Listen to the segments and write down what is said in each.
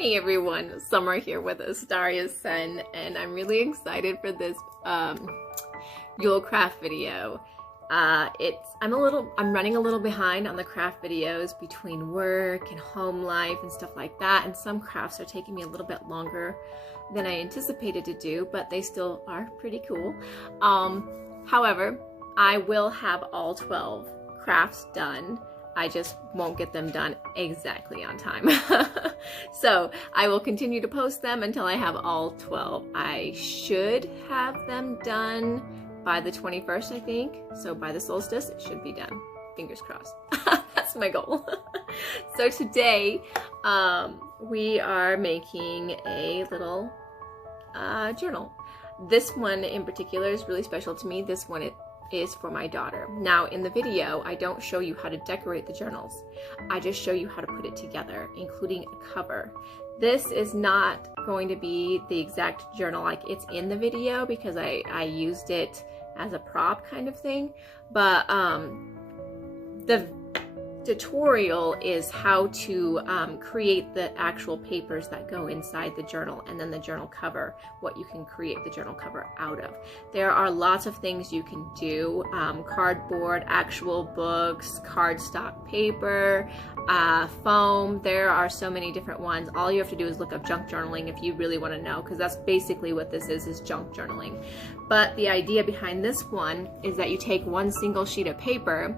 Hey everyone, Summer here with Astaria's Sun, and I'm really excited for this Yule craft video. I'm running a little behind on the craft videos between work and home life and stuff like that, and some crafts are taking me a little bit longer than I anticipated to do, but they still are pretty cool. However, I will have all 12 crafts done. I just won't get them done exactly on time. So I will continue to post them until I have all 12. I should have them done by the 21st, I think. So by the solstice, it should be done. Fingers crossed. That's my goal. So today, we are making a little journal. This one in particular is really special to me. This one is for my daughter. Now in the video, I don't show you how to decorate the journals. I just show you how to put it together, including a cover. This is not going to be the exact journal like it's in the video because I used it as a prop kind of thing, but the tutorial is how to create the actual papers that go inside the journal, and then the journal cover, what you can create the journal cover out of. There are lots of things you can do, cardboard, actual books, cardstock paper, foam. There are so many different ones. All you have to do is look up junk journaling if you really want to know, because that's basically what this is junk journaling. But the idea behind this one is that you take one single sheet of paper,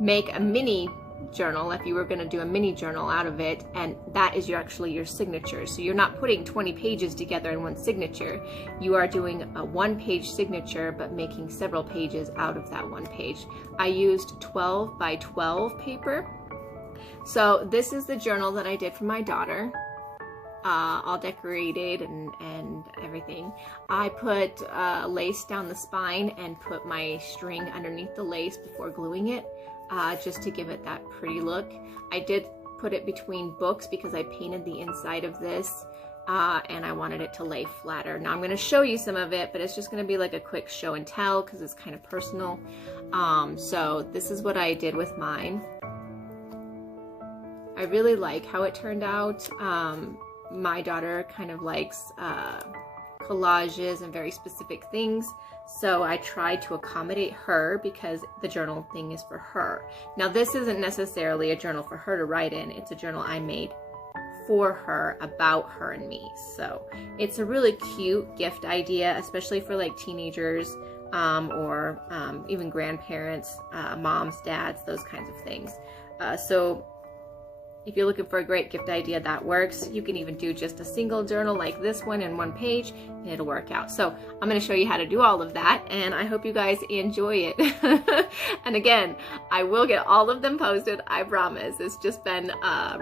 make a mini journal, if you were going to do a mini journal out of it, and that is actually your signature. So you're not putting 20 pages together in one signature. You are doing a one-page signature but making several pages out of that one page. I used 12 by 12 paper. So this is the journal that I did for my daughter, all decorated and everything. I put lace down the spine and put my string underneath the lace before gluing it, just to give it that pretty look. I did put it between books because I painted the inside of this, and I wanted it to lay flatter. Now I'm going to show you some of it, but it's just going to be like a quick show and tell because it's kind of personal. So this is what I did with mine. I really like how it turned out. My daughter kind of likes collages and very specific things, so I tried to accommodate her because the journal thing is for her. Now this isn't necessarily a journal for her to write in, it's a journal I made for her, about her and me. So it's a really cute gift idea, especially for like teenagers, or even grandparents, moms, dads, those kinds of things. So if you're looking for a great gift idea, that works. You can even do just a single journal like this one in one page, and it'll work out. So I'm going to show you how to do all of that, and I hope you guys enjoy it. And again, I will get all of them posted, I promise. It's just been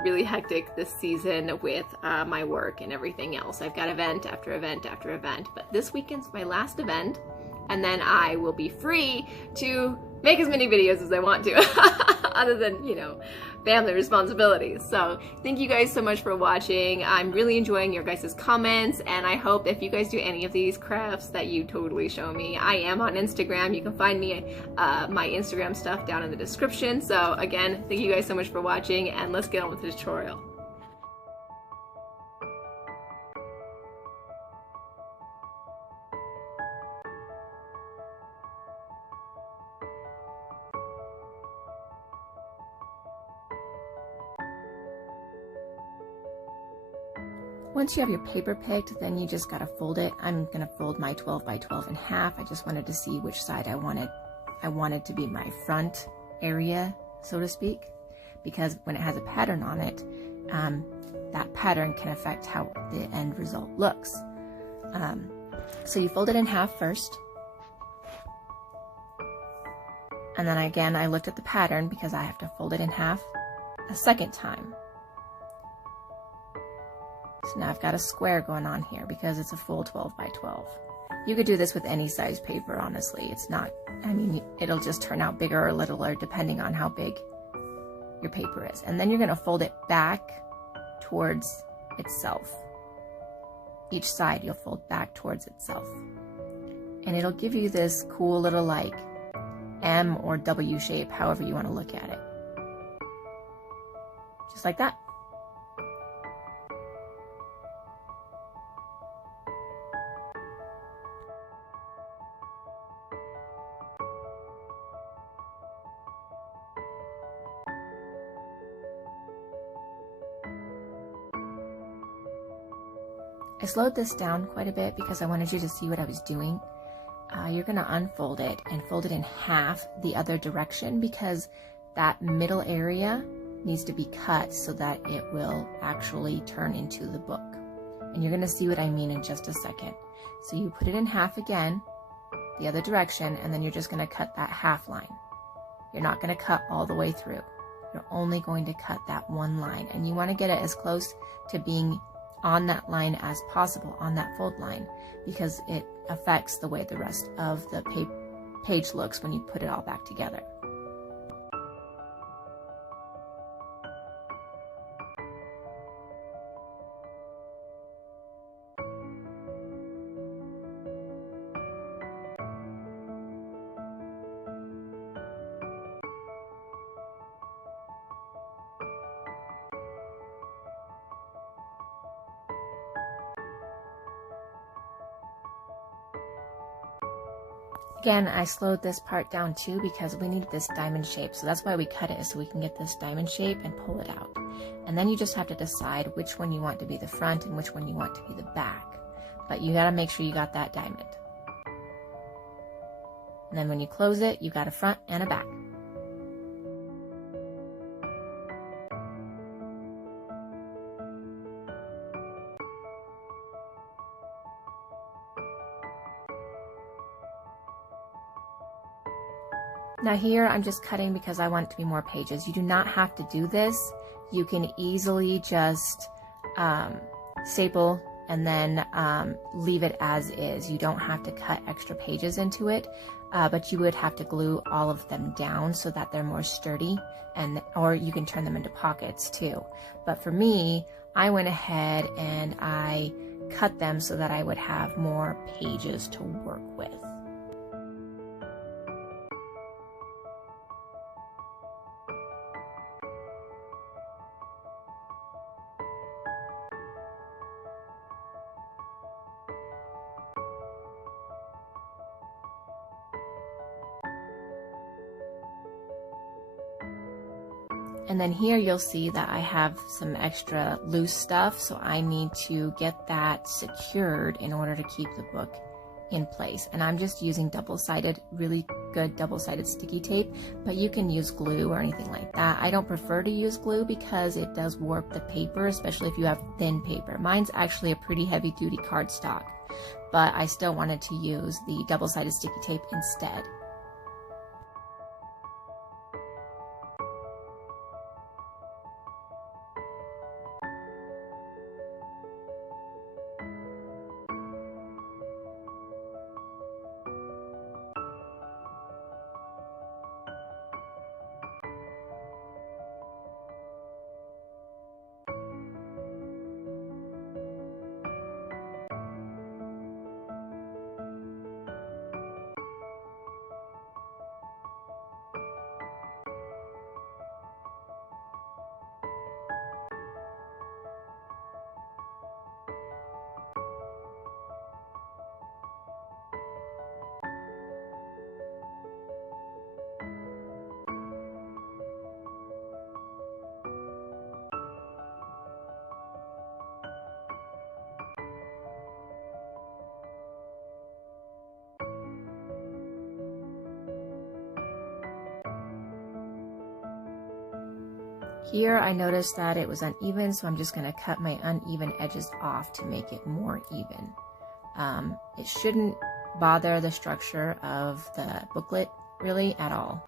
really hectic this season with my work and everything else. I've got event after event after event, but this weekend's my last event, and then I will be free to make as many videos as I want to, other than, you know, family responsibilities. So thank you guys so much for watching. I'm really enjoying your guys' comments, and I hope if you guys do any of these crafts that you totally show me. I am on Instagram. You can find me my Instagram stuff down in the description. So again, thank you guys so much for watching, and let's get on with the tutorial. Once you have your paper picked, then you just gotta fold it. I'm gonna fold my 12 by 12 in half. I just wanted to see which side I wanted to be my front area, so to speak, because when it has a pattern on it, that pattern can affect how the end result looks. So you fold it in half first, and then again I looked at the pattern because I have to fold it in half a second time. So now I've got a square going on here because it's a full 12 by 12. You could do this with any size paper, honestly. It's not, I mean, it'll just turn out bigger or littler depending on how big your paper is. And then you're gonna fold it back towards itself. Each side you'll fold back towards itself. And it'll give you this cool little like M or W shape, however you want to look at it. Just like that. I slowed this down quite a bit because I wanted you to see what I was doing. You're going to unfold it and fold it in half the other direction because that middle area needs to be cut so that it will actually turn into the book. And you're going to see what I mean in just a second. So you put it in half again, the other direction, and then you're just going to cut that half line. You're not going to cut all the way through. You're only going to cut that one line, and you want to get it as close to being on that line as possible, on that fold line, because it affects the way the rest of the page looks when you put it all back together. Again, I slowed this part down too because we need this diamond shape. So that's why we cut it, so we can get this diamond shape and pull it out. And then you just have to decide which one you want to be the front and which one you want to be the back. But you gotta make sure you got that diamond. And then when you close it, you got a front and a back. Now here I'm just cutting because I want it to be more pages. You do not have to do this. You can easily just staple and then leave it as is. You don't have to cut extra pages into it, but you would have to glue all of them down so that they're more sturdy, or you can turn them into pockets too. But for me, I went ahead and I cut them so that I would have more pages to work with. And then here you'll see that I have some extra loose stuff, so I need to get that secured in order to keep the book in place. And I'm just using double-sided, really good double-sided sticky tape, but you can use glue or anything like that. I don't prefer to use glue because it does warp the paper, especially if you have thin paper. Mine's actually a pretty heavy-duty cardstock, but I still wanted to use the double-sided sticky tape instead. Here I noticed that it was uneven, so I'm just going to cut my uneven edges off to make it more even. It shouldn't bother the structure of the booklet really at all.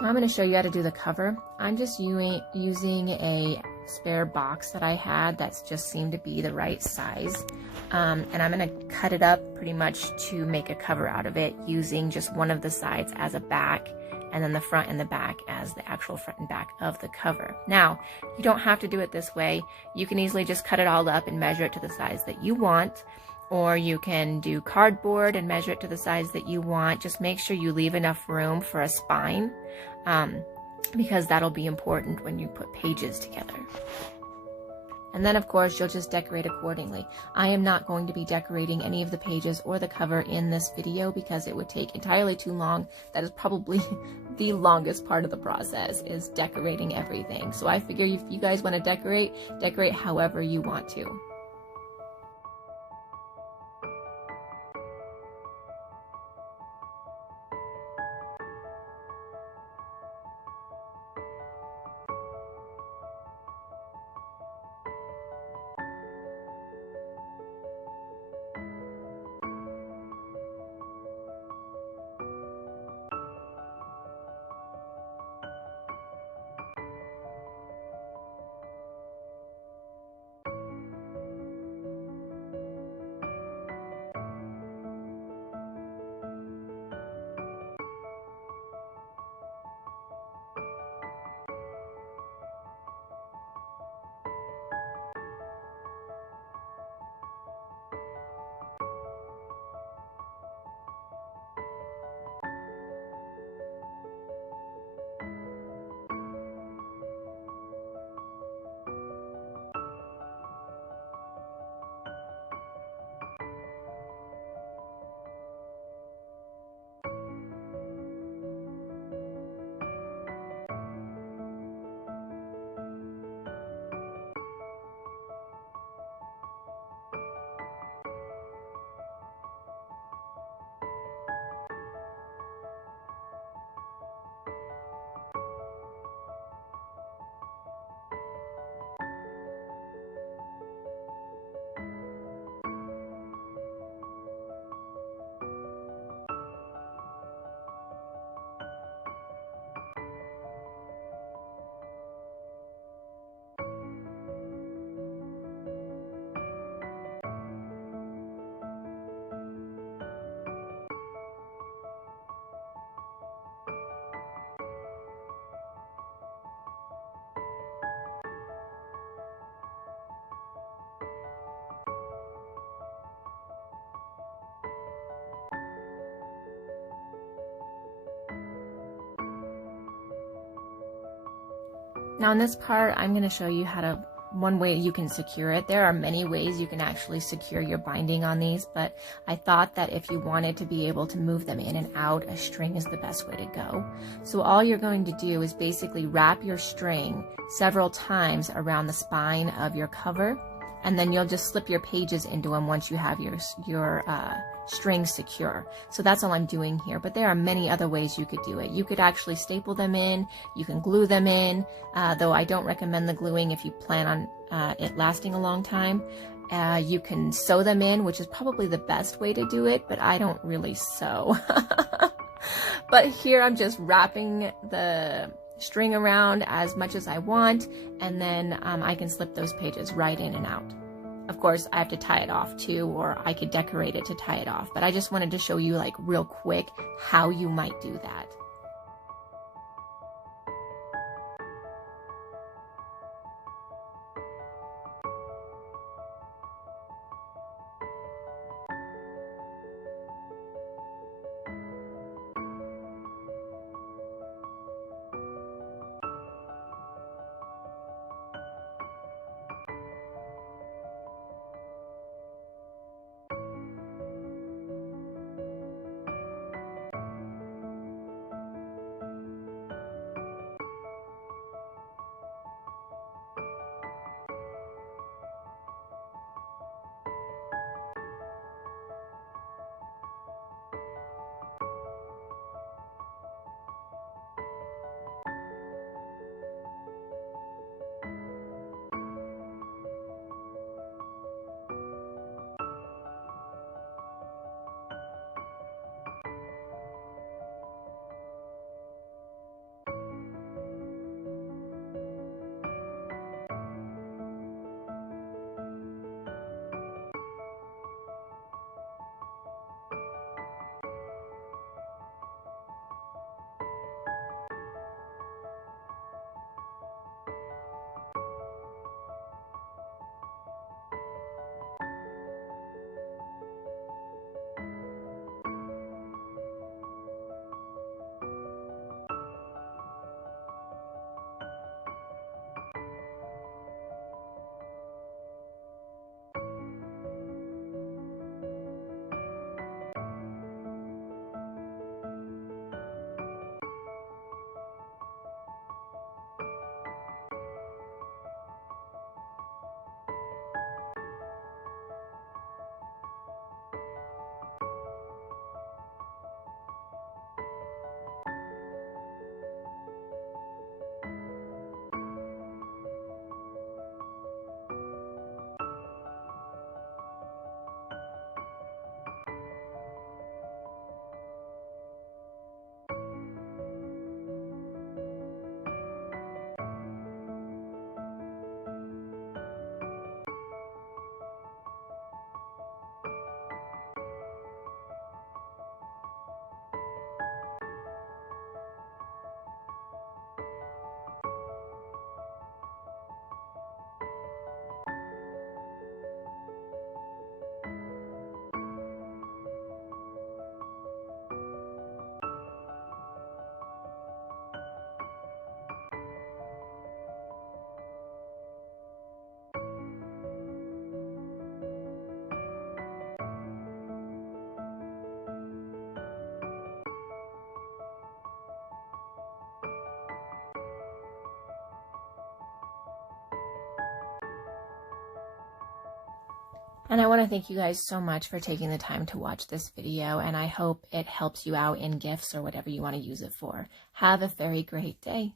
Now I'm going to show you how to do the cover. I'm just using a spare box that I had that just seemed to be the right size, and I'm going to cut it up pretty much to make a cover out of it, using just one of the sides as a back and then the front and the back as the actual front and back of the cover. Now you don't have to do it this way. You can easily just cut it all up and measure it to the size that you want, or you can do cardboard and measure it to the size that you want. Just make sure you leave enough room for a spine, because that'll be important when you put pages together. And then of course you'll just decorate accordingly. I am not going to be decorating any of the pages or the cover in this video because it would take entirely too long. That is probably the longest part of the process, is decorating everything. So I figure if you guys want to decorate, decorate however you want to. Now in this part, I'm going to show you one way you can secure it. There are many ways you can actually secure your binding on these, but I thought that if you wanted to be able to move them in and out, a string is the best way to go. So all you're going to do is basically wrap your string several times around the spine of your cover, and then you'll just slip your pages into them once you have your string secure. So that's all I'm doing here, but there are many other ways you could do it. You could actually staple them in, you can glue them in, though I don't recommend the gluing if you plan on it lasting a long time. You can sew them in, which is probably the best way to do it, but I don't really sew. But here I'm just wrapping the string around as much as I want, and then I can slip those pages right in and out. Of course, I have to tie it off too, or I could decorate it to tie it off, but I just wanted to show you like real quick how you might do that. And I want to thank you guys so much for taking the time to watch this video, and I hope it helps you out in gifts or whatever you want to use it for. Have a very great day.